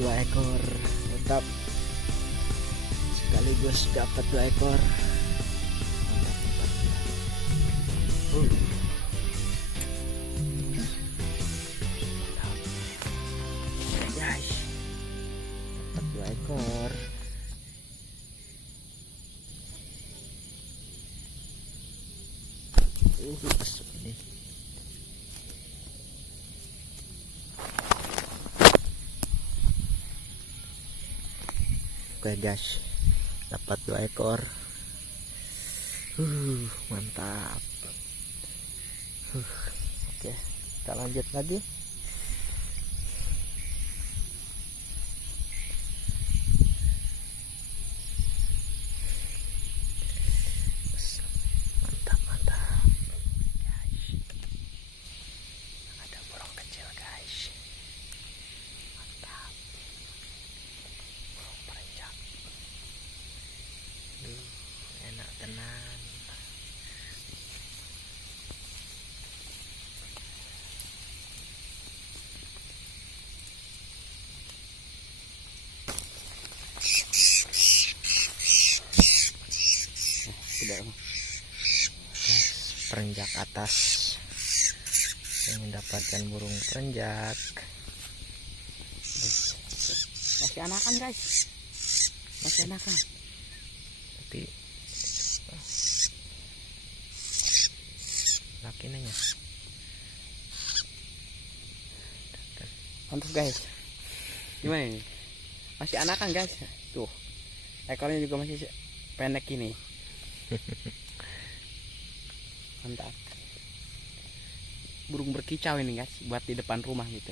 2 ekor. Mantap, sekaligus dapat 2 ekor. Guys, dapat 2 ekor. Masuk nih. Oke guys, dapat 2 ekor. Mantap. Oke, kita lanjut lagi. Mantap, mantap. Guys, ada burung kecil guys. Mantap. Burung perenjak. Enak tenan. Perenjak atas yang mendapatkan burung perenjak. Masih anakan guys, masih anakan, tapi laki nanya. Mantap guys, gimana ini? Masih anakan guys, tuh ekornya juga masih pendek ini. Mantap, burung berkicau ini guys, buat di depan rumah gitu.